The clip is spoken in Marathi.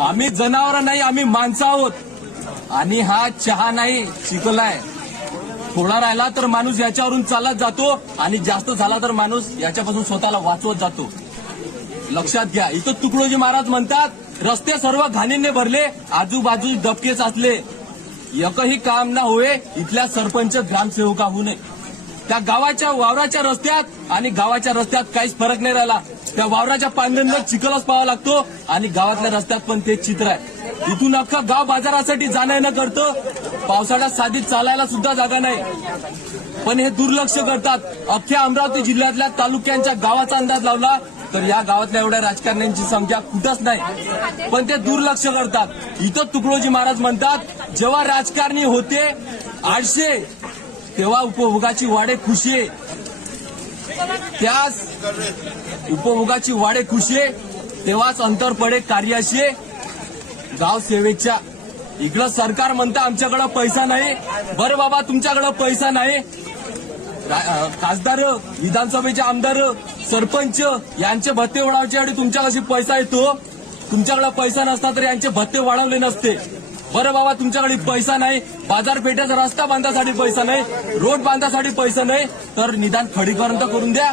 आम्ही जनावर नाही आम्ही माणसं आहोत. आणि हा चहा नाही शिकलाय थोडा राहिला तर माणूस याच्यावरून चालत जातो आणि जास्त झाला तर माणूस याच्यापासून स्वतःला वाचवत जातो. लक्षात घ्या इथं तुकडोजी महाराज म्हणतात रस्ते सर्व घाणीने भरले आजूबाजू डबके साचले एकही काम ना होय इथल्या सरपंच ग्रामसेवका होऊ नये. त्या गावाच्या वावराच्या रस्त्यात आणि गावाच्या रस्त्यात काहीच फरक नाही राहिला. त्या वावराच्या पांढऱ्यांना चिखलच पाहावा लागतो आणि गावातल्या रस्त्यात पण तेच चित्र आहे. इथून अख्खा गाव बाजारासाठी जाणं येणं करतं. पावसाळ्यात साधीत चालायला सुद्धा जागा नाही. पण हे दुर्लक्ष करतात. अख्ख्या अमरावती जिल्ह्यातल्या तालुक्यांच्या गावाचा अंदाज लावला तर या गावातल्या एवढ्या राजकारण्यांची संख्या कुठंच नाही. पण ते दुर्लक्ष करतात. इथं तुकडोजी महाराज म्हणतात जेव्हा राजकारणी होते आठशे तेव्हा उपभोगाची वाडे खुशी त्याच उपभोगाची वाडे खुशी तेव्हाच अंतर पडे कार्याशी गाव सेवेच्या. इकडं सरकार म्हणतं आमच्याकडं पैसा नाही. बरं बाबा तुमच्याकडं पैसा नाही. खासदार विधानसभेचे आमदार सरपंच यांचे भत्ते वाढवण्यासाठी तुमच्याकडे पैसा येतो. तुमच्याकडे पैसा नसता तर यांचे भत्ते वाढवले नसते. बरं बाबा तुमच्याकडे पैसा नाही. बाजारपेठेचा रस्ता बांधण्यासाठी पैसा नाही. रोड बांधासाठी पैसा नाही. तर निदान खडीकरण तर करून द्या.